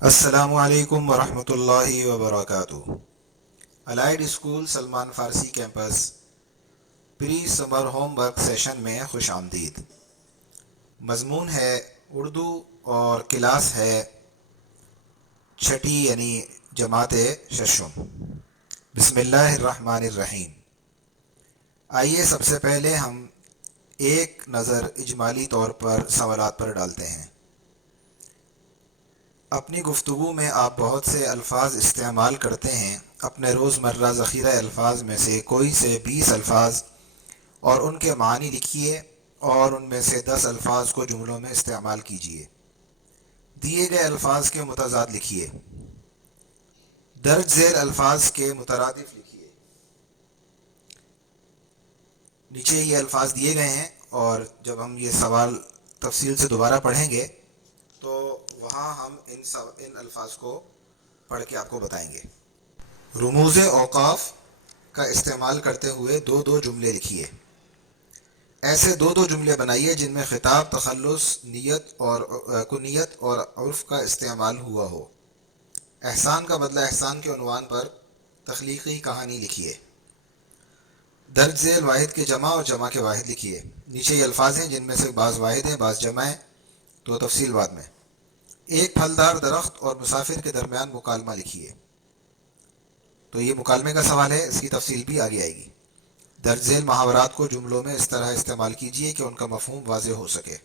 السلام علیکم ورحمۃ اللہ وبرکاتہ۔ الائڈ اسکول سلمان فارسی کیمپس پری سمر ہوم ورک سیشن میں خوش آمدید۔ مضمون ہے اردو اور کلاس ہے چھٹی یعنی جماعت ششم۔ بسم اللہ الرحمن الرحیم۔ آئیے سب سے پہلے ہم ایک نظر اجمالی طور پر سوالات پر ڈالتے ہیں۔ اپنی گفتگو میں آپ بہت سے الفاظ استعمال کرتے ہیں۔ اپنے روزمرہ ذخیرہ الفاظ میں سے کوئی سے 20 الفاظ اور ان کے معنی لکھیے اور ان میں سے 10 الفاظ کو جملوں میں استعمال کیجیے۔ دیے گئے الفاظ کے متضاد لکھیے۔ درج ذیل الفاظ کے مترادف لکھیے۔ نیچے یہ الفاظ دیے گئے ہیں اور جب ہم یہ سوال تفصیل سے دوبارہ پڑھیں گے تو وہاں ہم ان الفاظ کو پڑھ کے آپ کو بتائیں گے۔ رموز اوقاف کا استعمال کرتے ہوئے دو جملے لکھیے۔ ایسے دو جملے بنائیے جن میں خطاب، تخلص، نیت اور کنیت اور عرف کا استعمال ہوا ہو۔ احسان کا بدلہ احسان کے عنوان پر تخلیقی کہانی لکھیے۔ درج ذیل واحد کے جمع اور جمع کے واحد لکھیے۔ نیچے یہ الفاظ ہیں جن میں سے بعض واحد ہیں بعض جمع ہیں، تو تفصیل بعد میں۔ ایک پھلدار درخت اور مسافر کے درمیان مکالمہ لکھیے۔ تو یہ مکالمے کا سوال ہے، اس کی تفصیل بھی آگے آئے گی۔ درج ذیل محاورات کو جملوں میں اس طرح استعمال کیجیے کہ ان کا مفہوم واضح ہو سکے۔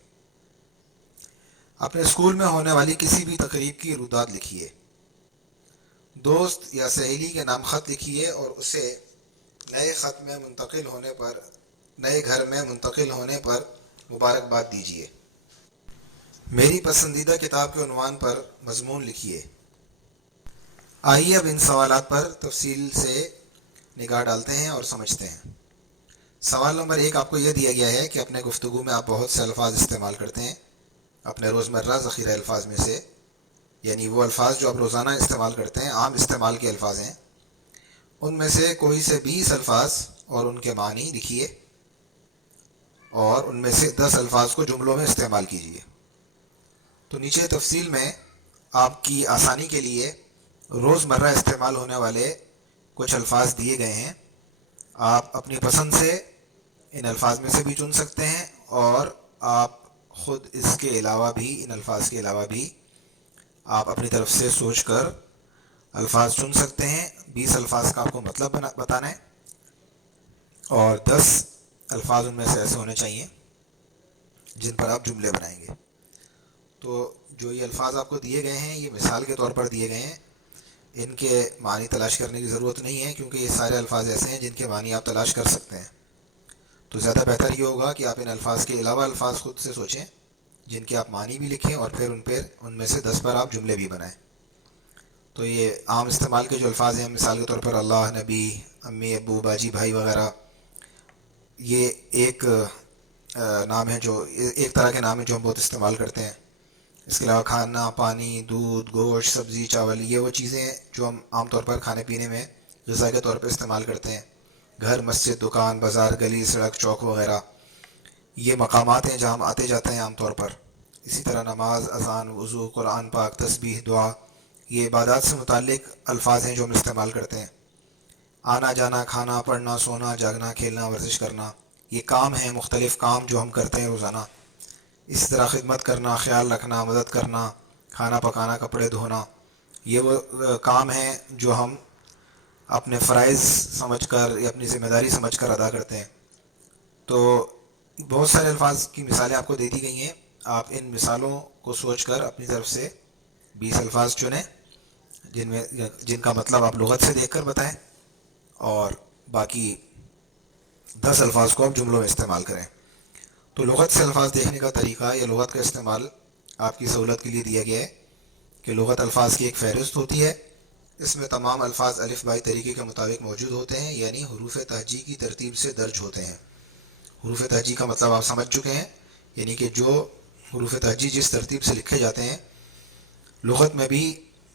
اپنے اسکول میں ہونے والی کسی بھی تقریب کی رودات لکھیے۔ دوست یا سہیلی کے نام خط لکھیے اور اسے نئے گھر میں منتقل ہونے پر مبارکباد دیجیے۔ میری پسندیدہ کتاب کے عنوان پر مضمون لکھیے۔ آئیے اب ان سوالات پر تفصیل سے نگاہ ڈالتے ہیں اور سمجھتے ہیں۔ سوال نمبر 1 آپ کو یہ دیا گیا ہے کہ اپنے گفتگو میں آپ بہت سے الفاظ استعمال کرتے ہیں اپنے روزمرہ ذخیرہ الفاظ میں سے، یعنی وہ الفاظ جو آپ روزانہ استعمال کرتے ہیں، عام استعمال کے الفاظ ہیں۔ ان میں سے کوئی سے 20 الفاظ اور ان کے معنی لکھیے اور ان میں سے 10 الفاظ کو جملوں میں استعمال کیجیے۔ تو نیچے تفصیل میں آپ کی آسانی کے لیے روزمرہ استعمال ہونے والے کچھ الفاظ دیے گئے ہیں۔ آپ اپنی پسند سے ان الفاظ میں سے بھی چن سکتے ہیں اور آپ خود اس کے علاوہ بھی، ان الفاظ کے علاوہ بھی آپ اپنی طرف سے سوچ کر الفاظ چن سکتے ہیں۔ 20 الفاظ کا آپ کو مطلب بتانا ہے اور 10 الفاظ ان میں سے ایسے ہونے چاہیے جن پر آپ جملے بنائیں گے۔ تو جو یہ الفاظ آپ کو دیے گئے ہیں یہ مثال کے طور پر دیے گئے ہیں، ان کے معنی تلاش کرنے کی ضرورت نہیں ہے کیونکہ یہ سارے الفاظ ایسے ہیں جن کے معنی آپ تلاش کر سکتے ہیں۔ تو زیادہ بہتر یہ ہوگا کہ آپ ان الفاظ کے علاوہ الفاظ خود سے سوچیں جن کے آپ معنی بھی لکھیں اور پھر ان میں سے 10 پر آپ جملے بھی بنائیں۔ تو یہ عام استعمال کے جو الفاظ ہیں، مثال کے طور پر اللہ، نبی، امی، ابو، باجی، بھائی وغیرہ، یہ ایک نام ہے، جو ایک طرح کے نام ہے جو ہم بہت استعمال کرتے ہیں۔ اس کے علاوہ کھانا، پانی، دودھ، گوشت، سبزی، چاول، یہ وہ چیزیں ہیں جو ہم عام طور پر کھانے پینے میں غذا کے طور پر استعمال کرتے ہیں۔ گھر، مسجد، دکان، بازار، گلی، سڑک، چوک وغیرہ، یہ مقامات ہیں جہاں ہم آتے جاتے ہیں عام طور پر۔ اسی طرح نماز، اذان، وضو، قرآن پاک، تسبیح، دعا، یہ عبادات سے متعلق الفاظ ہیں جو ہم استعمال کرتے ہیں۔ آنا جانا، کھانا، پڑھنا، سونا، جاگنا، کھیلنا، ورزش کرنا، یہ کام ہیں، مختلف کام جو ہم کرتے ہیں روزانہ۔ اسی طرح خدمت کرنا، خیال رکھنا، مدد کرنا، کھانا پکانا، کپڑے دھونا، یہ وہ کام ہیں جو ہم اپنے فرائض سمجھ کر یا اپنی ذمہ داری سمجھ کر ادا کرتے ہیں۔ تو بہت سارے الفاظ کی مثالیں آپ کو دے دی گئی ہیں۔ آپ ان مثالوں کو سوچ کر اپنی طرف سے 20 الفاظ چنیں جن کا مطلب آپ لغت سے دیکھ کر بتائیں اور باقی 10 الفاظ کو آپ جملوں میں استعمال کریں۔ تو لغت سے الفاظ دیکھنے کا طریقہ یا لغت کا استعمال آپ کی سہولت کے لیے دیا گیا ہے کہ لغت الفاظ کی ایک فہرست ہوتی ہے۔ اس میں تمام الفاظ الف بائی طریقے کے مطابق موجود ہوتے ہیں، یعنی حروف تہجی کی ترتیب سے درج ہوتے ہیں۔ حروف تہجی کا مطلب آپ سمجھ چکے ہیں، یعنی کہ جو حروف تہجی جس ترتیب سے لکھے جاتے ہیں، لغت میں بھی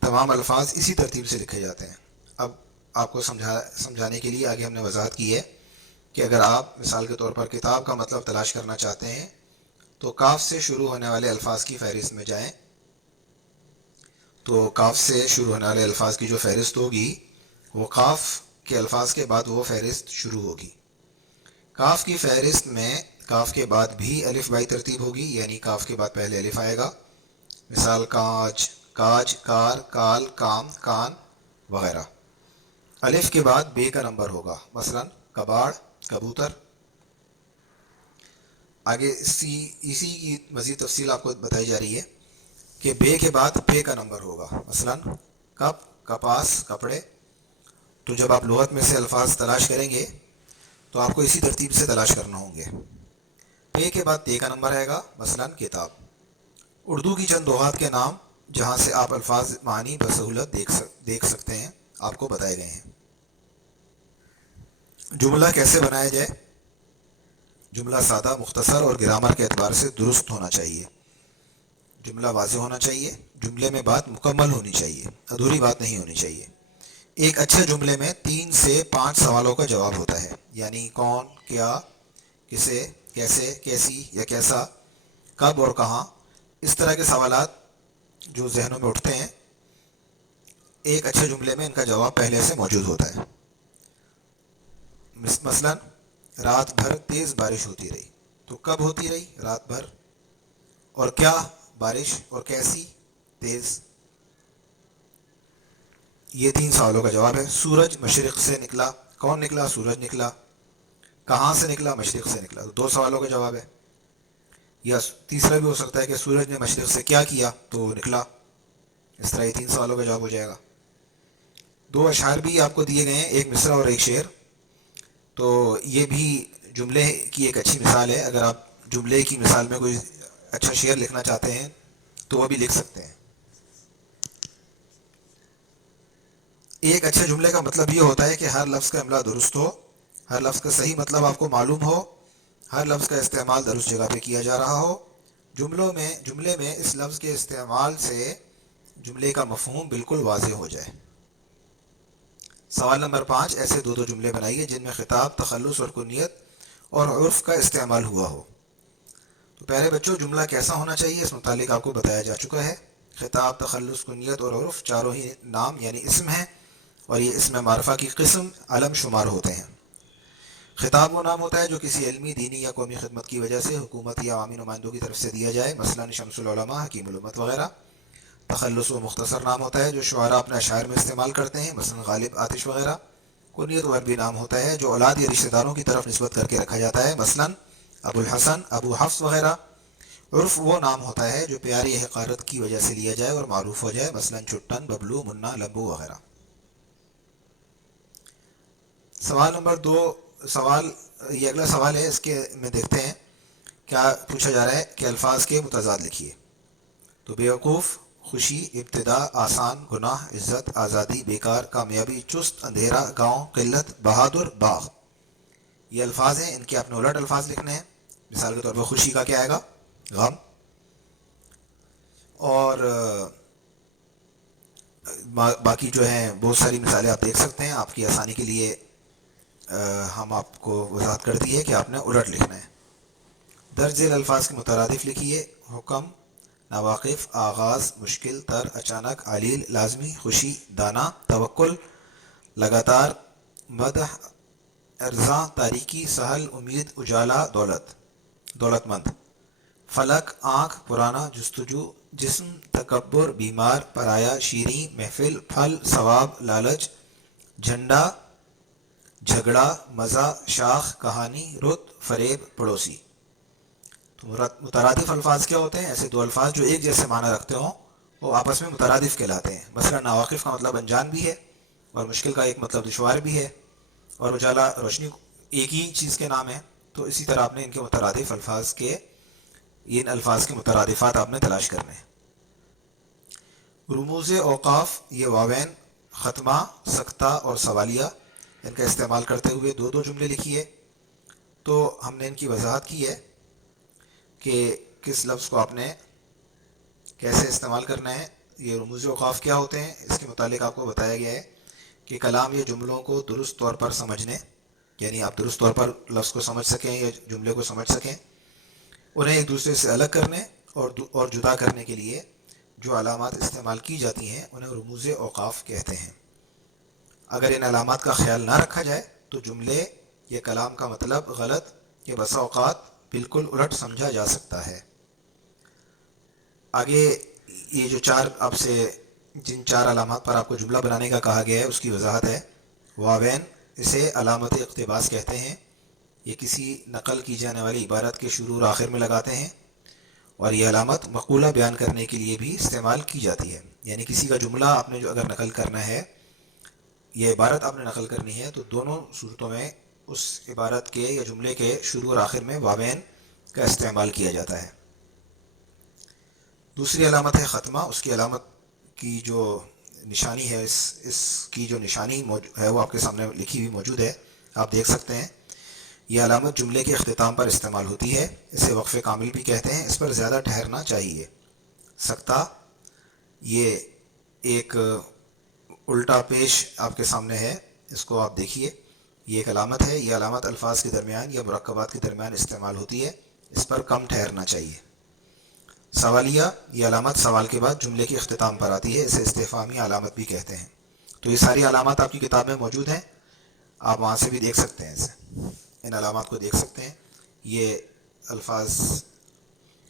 تمام الفاظ اسی ترتیب سے لکھے جاتے ہیں۔ اب آپ کو سمجھانے کے لیے آگے ہم نے وضاحت کی ہے کہ اگر آپ مثال کے طور پر کتاب کا مطلب تلاش کرنا چاہتے ہیں تو کاف سے شروع ہونے والے الفاظ کی فہرست میں جائیں تو کاف سے شروع ہونے والے الفاظ کی جو فہرست ہوگی وہ کاف کے الفاظ کے بعد وہ فہرست شروع ہوگی. کاف کی فہرست میں کاف کے بعد بھی الف بائی ترتیب ہوگی، یعنی کاف کے بعد پہلے الف آئے گا. مثال کاج، کاج، کار، کال، کام، کان وغیرہ. الف کے بعد بے کا نمبر ہوگا، مثلا کباڑ، کبوتر. آگے اسی کی مزید تفصیل آپ کو بتائی جا رہی ہے کہ بے کے بعد پے کا نمبر ہوگا، مثلا کپ، کپاس، کپڑے. تو جب آپ لغت میں سے الفاظ تلاش کریں گے تو آپ کو اسی ترتیب سے تلاش کرنا ہوں گے. پے کے بعد تے کا نمبر آئے گا، مثلا کتاب. اردو کی چند لغات کے نام جہاں سے آپ الفاظ معنی بسہولت دیکھ سکتے ہیں آپ کو بتائے گئے ہیں. جملہ کیسے بنایا جائے؟ جملہ سادہ، مختصر اور گرامر کے اعتبار سے درست ہونا چاہیے. جملہ واضح ہونا چاہیے. جملے میں بات مکمل ہونی چاہیے، ادھوری بات نہیں ہونی چاہیے. ایک اچھے جملے میں 3 سے 5 سوالوں کا جواب ہوتا ہے، یعنی کون، کیا، کسے، کیسے، کیسی یا کیسا، کب اور کہاں. اس طرح کے سوالات جو ذہنوں میں اٹھتے ہیں، ایک اچھے جملے میں ان کا جواب پہلے سے موجود ہوتا ہے. مثلا رات بھر تیز بارش ہوتی رہی. تو کب ہوتی رہی؟ رات بھر. اور کیا بارش اور کیسی تیز. یہ 3 سوالوں کا جواب ہے. سورج مشرق سے نکلا. کون نکلا؟ سورج نکلا. کہاں سے نکلا؟ مشرق سے نکلا. تو 2 سوالوں کا جواب ہے. یا تیسرا بھی ہو سکتا ہے کہ سورج نے مشرق سے کیا کیا تو وہ نکلا. اس طرح یہ 3 سوالوں کا جواب ہو جائے گا. 2 اشعار بھی آپ کو دیے گئے ہیں، ایک مصرع اور ایک شعر. تو یہ بھی جملے کی ایک اچھی مثال ہے. اگر آپ جملے کی مثال میں کوئی اچھا شعر لکھنا چاہتے ہیں تو وہ بھی لکھ سکتے ہیں. ایک اچھے جملے کا مطلب یہ ہوتا ہے کہ ہر لفظ کا املا درست ہو، ہر لفظ کا صحیح مطلب آپ کو معلوم ہو، ہر لفظ کا استعمال درست جگہ پہ کیا جا رہا ہو. جملے میں اس لفظ کے استعمال سے جملے کا مفہوم بالکل واضح ہو جائے. سوال نمبر 5، ایسے 2 جملے بنائیے جن میں خطاب، تخلص اور کنیت اور عرف کا استعمال ہوا ہو. تو پہلے بچوں، جملہ کیسا ہونا چاہیے اس متعلق آپ کو بتایا جا چکا ہے. خطاب، تخلص، کنیت اور عرف چاروں ہی نام یعنی اسم ہیں، اور یہ اسم معرفہ کی قسم علم شمار ہوتے ہیں. خطاب وہ نام ہوتا ہے جو کسی علمی، دینی یا قومی خدمت کی وجہ سے حکومت یا عوامی نمائندوں کی طرف سے دیا جائے، مثلا شمس العلماء، حکیم الامت وغیرہ. تخلص وہ مختصر نام ہوتا ہے جو شعراء اپنے اشعار میں استعمال کرتے ہیں، مثلا غالب، آتش وغیرہ. کنیت وہ عربی نام ہوتا ہے جو اولاد یا رشتہ داروں کی طرف نسبت کر کے رکھا جاتا ہے، مثلا ابو الحسن، ابو حفص وغیرہ. عرف وہ نام ہوتا ہے جو پیاری حقارت کی وجہ سے لیا جائے اور معروف ہو جائے، مثلا چٹن، ببلو، منا، لمبو وغیرہ. سوال نمبر 2، یہ اگلا سوال ہے، اس کے میں دیکھتے ہیں کیا پوچھا جا رہا ہے کہ الفاظ کے متضاد لکھیے. تو بیوقوف، خوشی، ابتدا، آسان، گناہ، عزت، آزادی، بیکار، کامیابی، چست، اندھیرا، گاؤں، قلت، بہادر، باغ. یہ الفاظ ہیں، ان کے اپنے الٹ الفاظ لکھنے ہیں. مثال کے طور پر خوشی کا کیا آئے گا؟ غم. اور باقی جو ہیں بہت ساری مثالیں آپ دیکھ سکتے ہیں. آپ کی آسانی کے لیے ہم آپ کو وضاحت کر دی ہے کہ آپ نے الٹ لکھنا ہے. درج ذیل الفاظ کے مترادف لکھیے. حکم، ناواقف، آغاز، مشکل تر، اچانک، علیل، لازمی، خوشی، دانا، توکل، لگاتار، مدح، ارزاں، تاریکی، سہل، امید، اجالا، دولت مند. فلک، آنکھ، پرانا، جستجو، جسم، تکبر، بیمار، پرایا، شیریں، محفل، پھل، ثواب، لالچ، جھنڈا، جھگڑا، مزہ، شاخ، کہانی، رت، فریب، پڑوسی. تو مترادف الفاظ کیا ہوتے ہیں؟ ایسے 2 الفاظ جو ایک جیسے معنی رکھتے ہوں وہ آپس میں مترادف کہلاتے ہیں. مثلا ناواقف کا مطلب انجان بھی ہے، اور مشکل کا ایک مطلب دشوار بھی ہے، اور اجالا، روشنی ایک ہی چیز کے نام ہے. تو اسی طرح آپ نے ان کے مترادف الفاظ کے ان الفاظ کے مترادفات آپ نے تلاش کرنے ہیں. رموز اوقاف، یہ واوین، ختمہ، سکتہ اور سوالیہ، ان کا استعمال کرتے ہوئے 2 جملے لکھیے. تو ہم نے ان کی وضاحت کی ہے کہ کس لفظ کو آپ نے کیسے استعمال کرنا ہے. یہ رموز اوقاف کیا ہوتے ہیں اس کے متعلق آپ کو بتایا گیا ہے کہ کلام یا جملوں کو درست طور پر سمجھنے، یعنی آپ درست طور پر لفظ کو سمجھ سکیں یا جملے کو سمجھ سکیں، انہیں ایک دوسرے سے الگ کرنے اور جدا کرنے کے لیے جو علامات استعمال کی جاتی ہیں انہیں رموز اوقاف کہتے ہیں۔ اگر ان علامات کا خیال نہ رکھا جائے تو جملے یا کلام کا مطلب غلط یا بسا اوقات بالکل الٹ سمجھا جا سکتا ہے۔ آگے یہ جو جن چار علامات پر آپ کو جملہ بنانے کا کہا گیا ہے اس کی وضاحت ہے۔ واوین، اسے علامت اقتباس کہتے ہیں۔ یہ کسی نقل کی جانے والی عبارت کے شروع اور آخر میں لگاتے ہیں، اور یہ علامت مقولہ بیان کرنے کے لیے بھی استعمال کی جاتی ہے۔ یعنی کسی کا جملہ آپ نے جو اگر نقل کرنا ہے، یہ عبارت آپ نے نقل کرنی ہے، تو دونوں صورتوں میں اس عبارت کے یا جملے کے شروع اور آخر میں واوین کا استعمال کیا جاتا ہے۔ دوسری علامت ہے ختمہ۔ اس کی علامت کی جو نشانی ہے، اس کی جو نشانی ہے وہ آپ کے سامنے لکھی ہوئی موجود ہے، آپ دیکھ سکتے ہیں۔ یہ علامت جملے کے اختتام پر استعمال ہوتی ہے، اسے وقف کامل بھی کہتے ہیں۔ اس پر زیادہ ٹھہرنا چاہیے سکتا، یہ ایک الٹا پیش آپ کے سامنے ہے، اس کو آپ دیکھیے، یہ ایک علامت ہے۔ یہ علامت الفاظ کے درمیان یا مرکبات کے درمیان استعمال ہوتی ہے، اس پر کم ٹھہرنا چاہیے۔ سوالیہ، یہ علامت سوال کے بعد جملے کے اختتام پر آتی ہے، اسے استفہامی علامت بھی کہتے ہیں۔ تو یہ ساری علامات آپ کی کتاب میں موجود ہیں، آپ وہاں سے بھی دیکھ سکتے ہیں، اسے ان علامات کو دیکھ سکتے ہیں۔ یہ الفاظ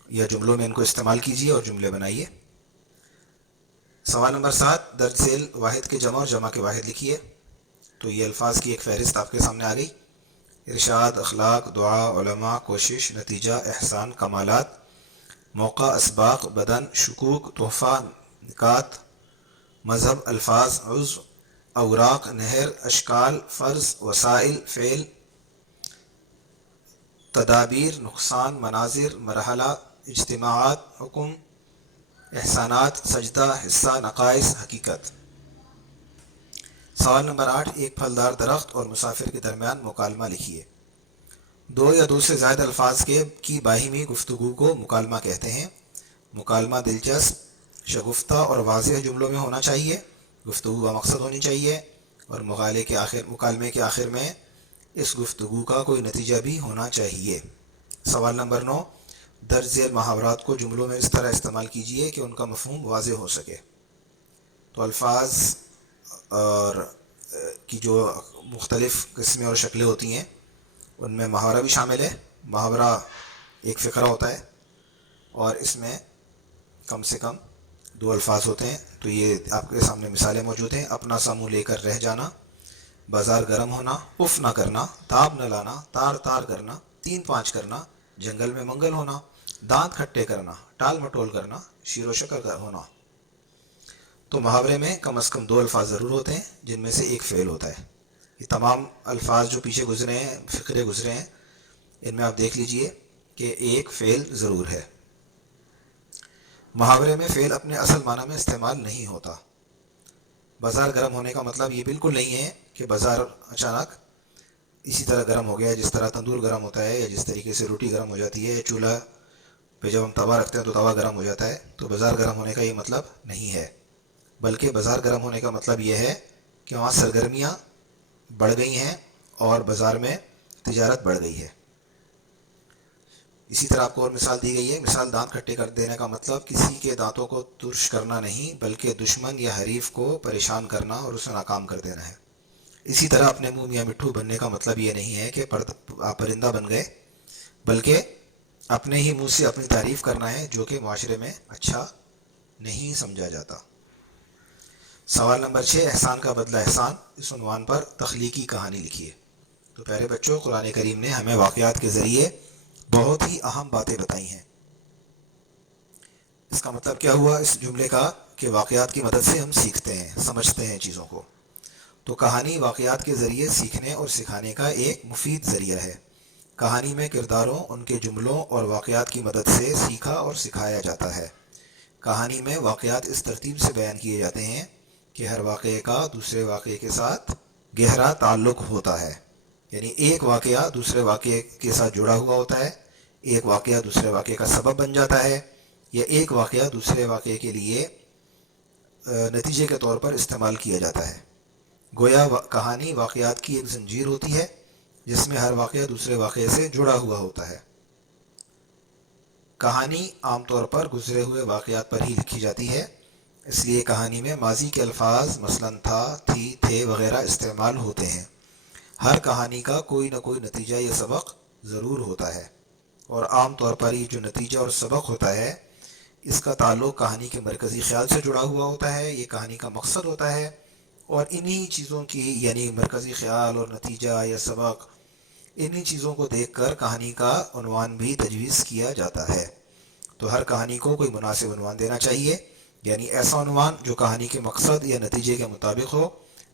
یا جملوں میں ان کو استعمال کیجیے اور جملے بنائیے۔ سوال نمبر 7، درج ذیل واحد کے جمع اور جمع کے واحد لکھیے۔ تو یہ الفاظ کی ایک فہرست آپ کے سامنے آ گئی: ارشاد، اخلاق، دعا، علماء، کوشش، نتیجہ، احسان، کمالات، موقع، اسباق، بدن، شکوک، تحفہ، نکات، مذہب، الفاظ، عضو، اوراق، نہر، اشکال، فرض، وسائل، فعل، تدابیر، نقصان، مناظر، مرحلہ، اجتماعات، حکم، احسانات، سجدہ، حصہ، نقائص، حقیقت۔ سوال نمبر 8، ایک پھلدار درخت اور مسافر کے درمیان مکالمہ لکھیے۔ دو یا دو سے زائد الفاظ کی باہمی گفتگو کو مکالمہ کہتے ہیں۔ مکالمہ دلچسپ، شگفتہ اور واضح جملوں میں ہونا چاہیے، گفتگو کا مقصد ہونی چاہیے، اور مکالمے کے آخر میں اس گفتگو کا کوئی نتیجہ بھی ہونا چاہیے۔ سوال نمبر 9، درج ذیل محاورات کو جملوں میں اس طرح استعمال کیجیے کہ ان کا مفہوم واضح ہو سکے۔ تو الفاظ اور کی جو مختلف قسمیں اور شکلیں ہوتی ہیں ان میں محاورہ بھی شامل ہے۔ محاورہ ایک فقرہ ہوتا ہے اور اس میں کم سے کم 2 الفاظ ہوتے ہیں۔ تو یہ آپ کے سامنے مثالیں موجود ہیں: اپنا سا منہ لے کر رہ جانا، بازار گرم ہونا، اف نہ کرنا، تاب نہ لانا، تار تار کرنا، 3 5 کرنا، جنگل میں منگل ہونا، دانت کھٹے کرنا، ٹال مٹول کرنا، شیر و شکر ہونا۔ تو محاورے میں کم از کم 2 الفاظ ضرور ہوتے ہیں جن میں سے ایک فعل ہوتا ہے۔ یہ تمام الفاظ جو پیچھے گزرے ہیں، فقرے گزرے ہیں، ان میں آپ دیکھ لیجئے کہ ایک فعل ضرور ہے۔ محاورے میں فعل اپنے اصل معنی میں استعمال نہیں ہوتا۔ بازار گرم ہونے کا مطلب یہ بالکل نہیں ہے کہ بازار اچانک اسی طرح گرم ہو گیا جس طرح تندور گرم ہوتا ہے، یا جس طریقے سے روٹی گرم ہو جاتی ہے، یا چولہا پہ جب ہم توا رکھتے ہیں تو توا گرم ہو جاتا ہے۔ تو بازار گرم ہونے کا یہ مطلب نہیں ہے، بلکہ بازار گرم ہونے کا مطلب یہ ہے کہ وہاں سرگرمیاں بڑھ گئی ہیں اور بازار میں تجارت بڑھ گئی ہے۔ اسی طرح آپ کو اور مثال دی گئی ہے۔ مثال، دانت کھٹے کر دینے کا مطلب کسی کے دانتوں کو ترش کرنا نہیں، بلکہ دشمن یا حریف کو پریشان کرنا اور اسے ناکام کر دینا ہے۔ اسی طرح اپنے منہ میاں مٹھو بننے کا مطلب یہ نہیں ہے کہ آپ پرندہ بن گئے، بلکہ اپنے ہی منہ سے اپنی تعریف کرنا ہے، جو کہ معاشرے میں اچھا نہیں سمجھا جاتا۔ سوال نمبر 6، احسان کا بدلہ احسان، اس عنوان پر تخلیقی کہانی لکھیے۔ تو پیارے بچوں، قرآن کریم نے ہمیں واقعات کے ذریعے بہت ہی اہم باتیں بتائی ہیں۔ اس کا مطلب کیا ہوا اس جملے کا؟ کہ واقعات کی مدد سے ہم سیکھتے ہیں، سمجھتے ہیں چیزوں کو۔ تو کہانی واقعات کے ذریعے سیکھنے اور سکھانے کا ایک مفید ذریعہ ہے۔ کہانی میں کرداروں، ان کے جملوں اور واقعات کی مدد سے سیکھا اور سکھایا جاتا ہے۔ کہانی میں واقعات اس ترتیب سے بیان کیے جاتے ہیں کہ ہر واقعے کا دوسرے واقعے کے ساتھ گہرا تعلق ہوتا ہے۔ یعنی ایک واقعہ دوسرے واقعے کے ساتھ جڑا ہوا ہوتا ہے، ایک واقعہ دوسرے واقعے کا سبب بن جاتا ہے، یا ایک واقعہ دوسرے واقعے کے لیے نتیجے کے طور پر استعمال کیا جاتا ہے۔ گویا کہانی واقعات کی ایک زنجیر ہوتی ہے جس میں ہر واقعہ دوسرے واقعے سے جڑا ہوا ہوتا ہے۔ کہانی عام طور پر گزرے ہوئے واقعات پر ہی لکھی جاتی ہے، اس لیے کہانی میں ماضی کے الفاظ مثلاً تھا، تھی، تھے وغیرہ استعمال ہوتے ہیں۔ ہر کہانی کا کوئی نہ کوئی نتیجہ یا سبق ضرور ہوتا ہے، اور عام طور پر یہ جو نتیجہ اور سبق ہوتا ہے اس کا تعلق کہانی کے مرکزی خیال سے جڑا ہوا ہوتا ہے، یہ کہانی کا مقصد ہوتا ہے، اور انہی چیزوں کی یعنی مرکزی خیال اور نتیجہ یا سبق، انہی چیزوں کو دیکھ کر کہانی کا عنوان بھی تجویز کیا جاتا ہے۔ تو ہر کہانی کو کوئی مناسب عنوان دینا چاہیے، یعنی ایسا عنوان جو کہانی کے مقصد یا نتیجے کے مطابق ہو،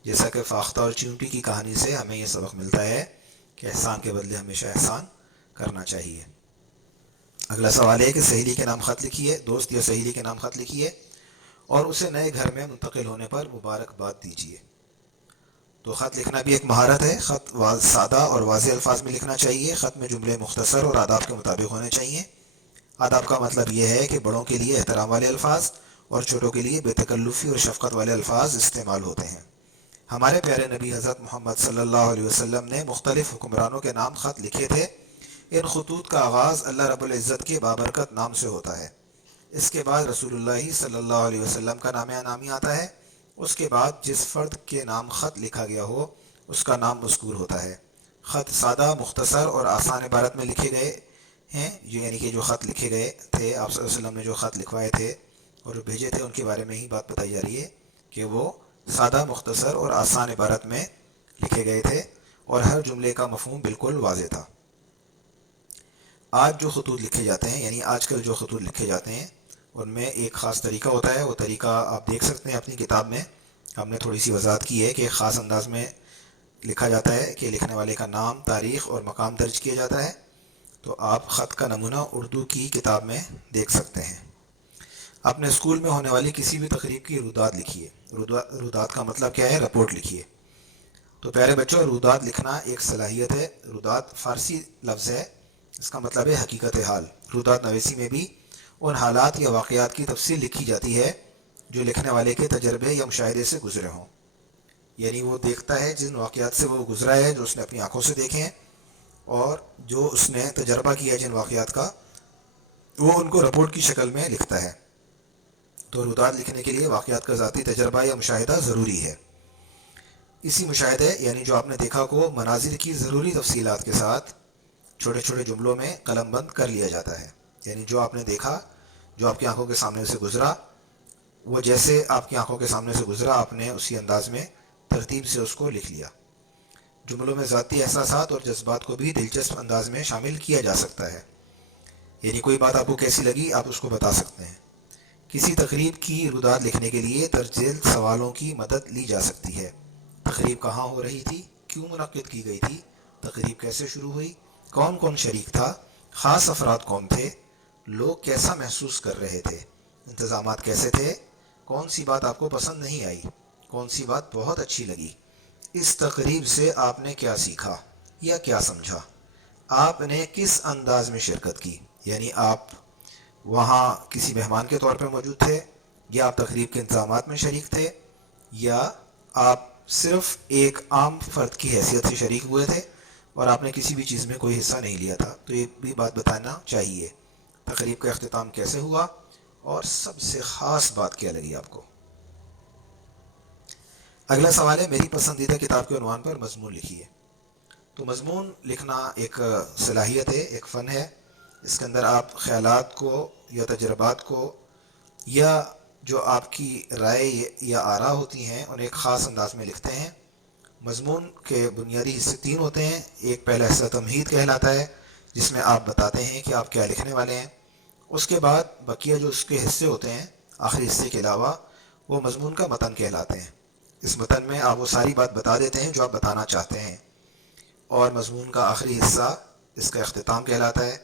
جیسا کہ فاختہ اور چیونٹی کی کہانی سے ہمیں یہ سبق ملتا ہے کہ احسان کے بدلے ہمیشہ احسان کرنا چاہیے۔ اگلا سوال ہے کہ سہیلی کے نام خط لکھیے، دوست یا سہیلی کے نام خط لکھیے اور اسے نئے گھر میں منتقل ہونے پر مبارکباد دیجیے۔ تو خط لکھنا بھی ایک مہارت ہے۔ خط سادہ اور واضح الفاظ میں لکھنا چاہیے۔ خط میں جملے مختصر اور آداب کے مطابق ہونے چاہیے۔ آداب کا مطلب یہ ہے کہ بڑوں کے لیے احترام والے الفاظ اور چھوٹوں کے لیے بے تکلفی اور شفقت والے الفاظ استعمال ہوتے ہیں۔ ہمارے پیارے نبی حضرت محمد صلی اللہ علیہ وسلم نے مختلف حکمرانوں کے نام خط لکھے تھے۔ ان خطوط کا آغاز اللہ رب العزت کے بابرکت نام سے ہوتا ہے۔ اس کے بعد رسول اللہ صلی اللہ علیہ وسلم کا نام نامی آتا ہے۔ اس کے بعد جس فرد کے نام خط لکھا گیا ہو اس کا نام مذکور ہوتا ہے۔ خط سادہ، مختصر اور آسان عبارت میں لکھے گئے ہیں، یعنی کہ جو خط لکھے گئے تھے، آپ صلی اللہ علیہ وسلم نے جو خط لکھوائے تھے اور جو بھیجے تھے ان کے بارے میں ہی بات بتائی جا رہی ہے کہ وہ سادہ، مختصر اور آسان عبارت میں لکھے گئے تھے اور ہر جملے کا مفہوم بالکل واضح تھا۔ آج جو خطوط لکھے جاتے ہیں، یعنی آج کل جو خطوط لکھے جاتے ہیں ان میں ایک خاص طریقہ ہوتا ہے۔ وہ طریقہ آپ دیکھ سکتے ہیں اپنی کتاب میں، ہم نے تھوڑی سی وضاحت کی ہے کہ ایک خاص انداز میں لکھا جاتا ہے کہ لکھنے والے کا نام، تاریخ اور مقام درج کیا جاتا ہے۔ تو آپ خط کا نمونہ اردو کی کتاب میں دیکھ سکتے ہیں۔ اپنے اسکول میں ہونے والی کسی بھی تقریب کی روداد لکھیے۔ روداد کا مطلب کیا ہے؟ رپورٹ لکھیے۔ تو پیارے بچوں، روداد لکھنا ایک صلاحیت ہے۔ روداد فارسی لفظ ہے، اس کا مطلب ہے حقیقت حال۔ روداد نویسی میں بھی ان حالات یا واقعات کی تفصیل لکھی جاتی ہے جو لکھنے والے کے تجربے یا مشاہدے سے گزرے ہوں، یعنی وہ دیکھتا ہے جن واقعات سے وہ گزرا ہے، جو اس نے اپنی آنکھوں سے دیکھے ہیں اور جو اس نے تجربہ کیا ہے جن واقعات کا، وہ ان کو رپورٹ کی شکل میں لکھتا ہے۔ تو روداد لکھنے کے لیے واقعات کا ذاتی تجربہ یا مشاہدہ ضروری ہے۔ اسی مشاہدے یعنی جو آپ نے دیکھا کو مناظر کی ضروری تفصیلات کے ساتھ چھوٹے چھوٹے جملوں میں قلم بند کر لیا جاتا ہے، یعنی جو آپ نے دیکھا، جو آپ کی آنکھوں کے سامنے سے گزرا، وہ جیسے آپ کی آنکھوں کے سامنے سے گزرا آپ نے اسی انداز میں ترتیب سے اس کو لکھ لیا۔ جملوں میں ذاتی احساسات اور جذبات کو بھی دلچسپ انداز میں شامل کیا جا سکتا ہے، یعنی کوئی بات آپ کو کیسی لگی آپ اس کو بتا سکتے ہیں۔ کسی تقریب کی روداد لکھنے کے لیے درج ذیل سوالوں کی مدد لی جا سکتی ہے۔ تقریب کہاں ہو رہی تھی؟ کیوں منعقد کی گئی تھی؟ تقریب کیسے شروع ہوئی؟ کون کون شریک تھا؟ خاص افراد کون تھے؟ لوگ کیسا محسوس کر رہے تھے؟ انتظامات کیسے تھے؟ کون سی بات آپ کو پسند نہیں آئی؟ کون سی بات بہت اچھی لگی؟ اس تقریب سے آپ نے کیا سیکھا یا کیا سمجھا؟ آپ نے کس انداز میں شرکت کی، یعنی آپ وہاں کسی مہمان کے طور پہ موجود تھے، یا آپ تقریب کے انتظامات میں شریک تھے، یا آپ صرف ایک عام فرد کی حیثیت سے شریک ہوئے تھے اور آپ نے کسی بھی چیز میں کوئی حصہ نہیں لیا تھا؟ تو یہ بھی بات بتانا چاہیے۔ تقریب کا اختتام کیسے ہوا اور سب سے خاص بات کیا لگی آپ کو؟ اگلا سوال ہے، میری پسندیدہ کتاب کے عنوان پر مضمون لکھیے۔ تو مضمون لکھنا ایک صلاحیت ہے، ایک فن ہے۔ اس کے اندر آپ خیالات کو یا تجربات کو یا جو آپ کی رائے یا آراء ہوتی ہیں انہیں ایک خاص انداز میں لکھتے ہیں۔ مضمون کے بنیادی حصے تین ہوتے ہیں۔ ایک پہلا حصہ تمہید کہلاتا ہے، جس میں آپ بتاتے ہیں کہ آپ کیا لکھنے والے ہیں۔ اس کے بعد بقیہ جو اس کے حصے ہوتے ہیں آخری حصے کے علاوہ، وہ مضمون کا متن کہلاتے ہیں۔ اس متن میں آپ وہ ساری بات بتا دیتے ہیں جو آپ بتانا چاہتے ہیں، اور مضمون کا آخری حصہ اس کا اختتام کہلاتا ہے،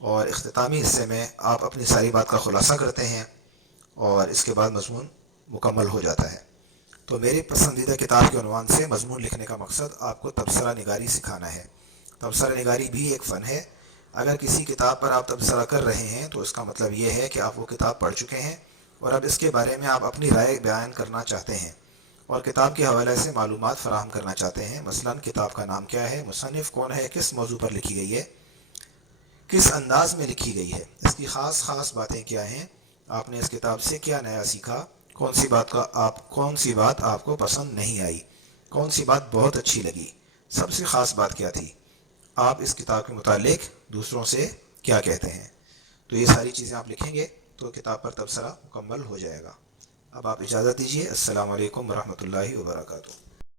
اور اختتامی حصے میں آپ اپنی ساری بات کا خلاصہ کرتے ہیں اور اس کے بعد مضمون مکمل ہو جاتا ہے۔ تو میری پسندیدہ کتاب کے عنوان سے مضمون لکھنے کا مقصد آپ کو تبصرہ نگاری سکھانا ہے۔ تبصرہ نگاری بھی ایک فن ہے۔ اگر کسی کتاب پر آپ تبصرہ کر رہے ہیں تو اس کا مطلب یہ ہے کہ آپ وہ کتاب پڑھ چکے ہیں اور اب اس کے بارے میں آپ اپنی رائے بیان کرنا چاہتے ہیں اور کتاب کے حوالے سے معلومات فراہم کرنا چاہتے ہیں۔ مثلاً کتاب کا نام کیا ہے، مصنف کون ہے، کس موضوع پر لکھی گئی ہے، کس انداز میں لکھی گئی ہے، اس کی خاص باتیں کیا ہیں، آپ نے اس کتاب سے کیا نیا سیکھا، کون سی بات آپ کو پسند نہیں آئی، کون سی بات بہت اچھی لگی، سب سے خاص بات کیا تھی، آپ اس کتاب کے متعلق دوسروں سے کیا کہتے ہیں۔ تو یہ ساری چیزیں آپ لکھیں گے تو کتاب پر تبصرہ مکمل ہو جائے گا۔ اب آپ اجازت دیجیے، السلام علیکم ورحمۃ اللہ وبرکاتہ۔